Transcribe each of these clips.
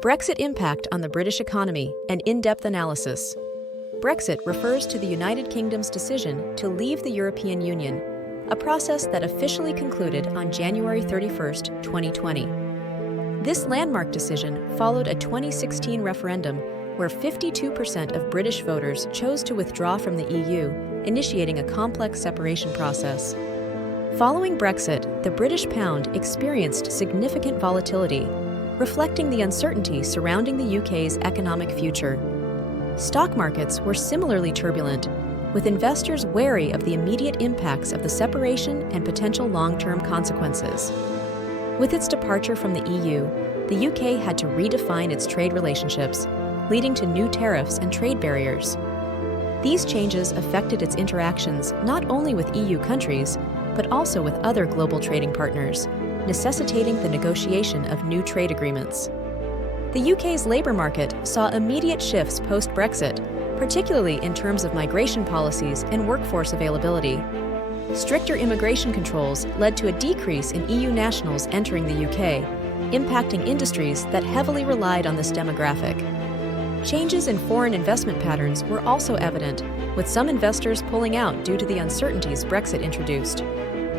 Brexit impact on the British economy, an in-depth analysis. Brexit refers to the United Kingdom's decision to leave the European Union, a process that officially concluded on January 31, 2020. This landmark decision followed a 2016 referendum where 52% of British voters chose to withdraw from the EU, initiating a complex separation process. Following Brexit, the British pound experienced significant volatility, reflecting the uncertainty surrounding the UK's economic future. Stock markets were similarly turbulent, with investors wary of the immediate impacts of the separation and potential long-term consequences. With its departure from the EU, the UK had to redefine its trade relationships, leading to new tariffs and trade barriers. These changes affected its interactions not only with EU countries, but also with other global trading partners, necessitating the negotiation of new trade agreements. The UK's labour market saw immediate shifts post-Brexit, particularly in terms of migration policies and workforce availability. Stricter immigration controls led to a decrease in EU nationals entering the UK, impacting industries that heavily relied on this demographic. Changes in foreign investment patterns were also evident, with some investors pulling out due to the uncertainties Brexit introduced.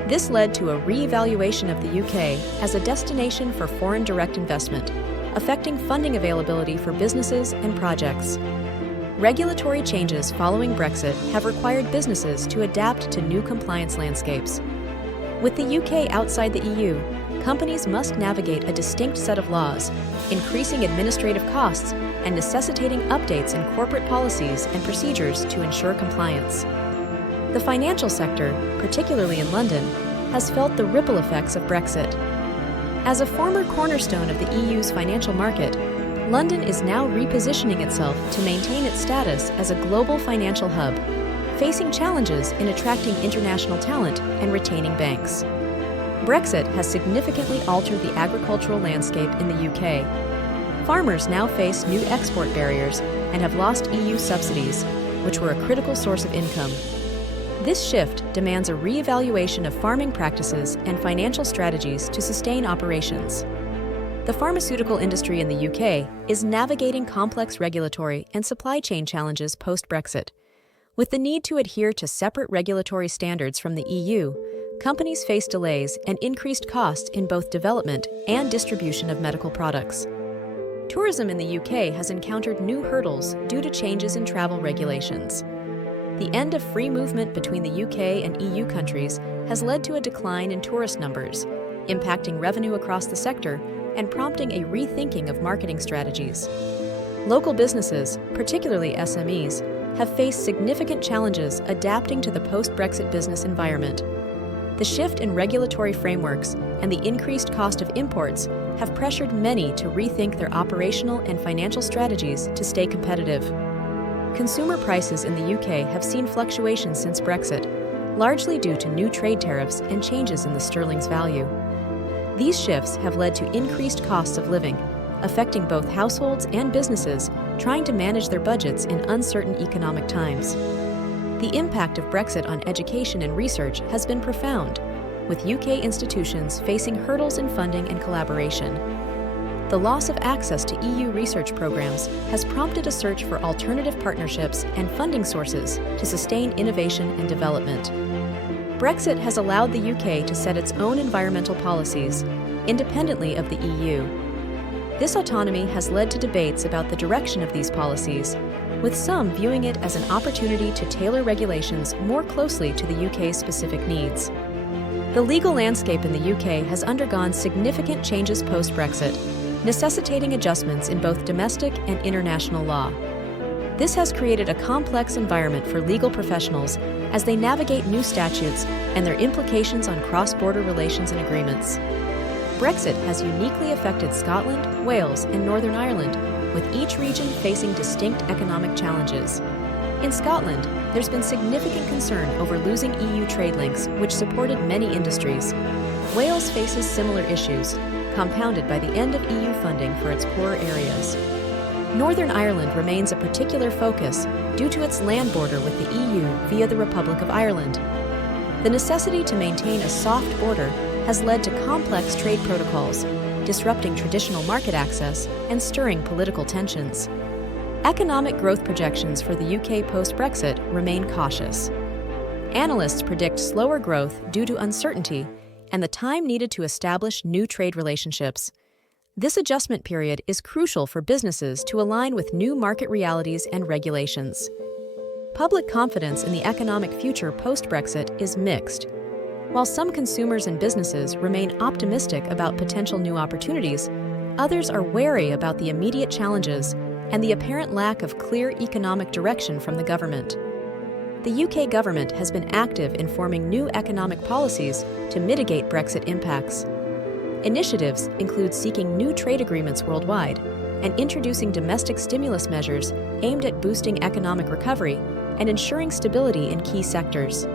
This led to a re-evaluation of the UK as a destination for foreign direct investment, affecting funding availability for businesses and projects. Regulatory changes following Brexit have required businesses to adapt to new compliance landscapes. With the UK outside the EU, companies must navigate a distinct set of laws, increasing administrative costs and necessitating updates in corporate policies and procedures to ensure compliance. The financial sector, particularly in London, has felt the ripple effects of Brexit. As a former cornerstone of the EU's financial market, London is now repositioning itself to maintain its status as a global financial hub, facing challenges in attracting international talent and retaining banks. Brexit has significantly altered the agricultural landscape in the UK. Farmers now face new export barriers and have lost EU subsidies, which were a critical source of income. This shift demands a re-evaluation of farming practices and financial strategies to sustain operations. The pharmaceutical industry in the UK is navigating complex regulatory and supply chain challenges post-Brexit. With the need to adhere to separate regulatory standards from the EU, companies face delays and increased costs in both development and distribution of medical products. Tourism in the UK has encountered new hurdles due to changes in travel regulations. The end of free movement between the UK and EU countries has led to a decline in tourist numbers, impacting revenue across the sector and prompting a rethinking of marketing strategies. Local businesses, particularly SMEs, have faced significant challenges adapting to the post-Brexit business environment. The shift in regulatory frameworks and the increased cost of imports have pressured many to rethink their operational and financial strategies to stay competitive. Consumer prices in the UK have seen fluctuations since Brexit, largely due to new trade tariffs and changes in the sterling's value. These shifts have led to increased costs of living, affecting both households and businesses trying to manage their budgets in uncertain economic times. The impact of Brexit on education and research has been profound, with UK institutions facing hurdles in funding and collaboration. The loss of access to EU research programs has prompted a search for alternative partnerships and funding sources to sustain innovation and development. Brexit has allowed the UK to set its own environmental policies, independently of the EU. This autonomy has led to debates about the direction of these policies, with some viewing it as an opportunity to tailor regulations more closely to the UK's specific needs. The legal landscape in the UK has undergone significant changes post-Brexit, necessitating adjustments in both domestic and international law. This has created a complex environment for legal professionals as they navigate new statutes and their implications on cross-border relations and agreements. Brexit has uniquely affected Scotland, Wales, and Northern Ireland, with each region facing distinct economic challenges. In Scotland, there's been significant concern over losing EU trade links, which supported many industries. Wales faces similar issues, compounded by the end of EU funding for its poorer areas. Northern Ireland remains a particular focus due to its land border with the EU via the Republic of Ireland. The necessity to maintain a soft border has led to complex trade protocols, disrupting traditional market access and stirring political tensions. Economic growth projections for the UK post-Brexit remain cautious. Analysts predict slower growth due to uncertainty and the time needed to establish new trade relationships. This adjustment period is crucial for businesses to align with new market realities and regulations. Public confidence in the economic future post-Brexit is mixed. While some consumers and businesses remain optimistic about potential new opportunities, others are wary about the immediate challenges and the apparent lack of clear economic direction from the government. The UK government has been active in forming new economic policies to mitigate Brexit impacts. Initiatives include seeking new trade agreements worldwide and introducing domestic stimulus measures aimed at boosting economic recovery and ensuring stability in key sectors.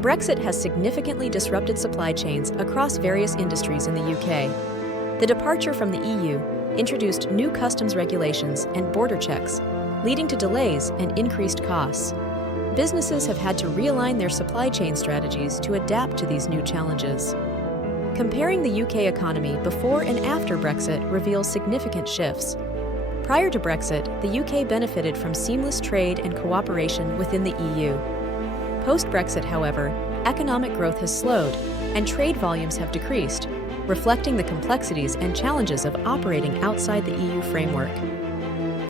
Brexit has significantly disrupted supply chains across various industries in the UK. The departure from the EU introduced new customs regulations and border checks, leading to delays and increased costs. Businesses have had to realign their supply chain strategies to adapt to these new challenges. Comparing the UK economy before and after Brexit reveals significant shifts. Prior to Brexit, the UK benefited from seamless trade and cooperation within the EU. Post-Brexit, however, economic growth has slowed and trade volumes have decreased, reflecting the complexities and challenges of operating outside the EU framework.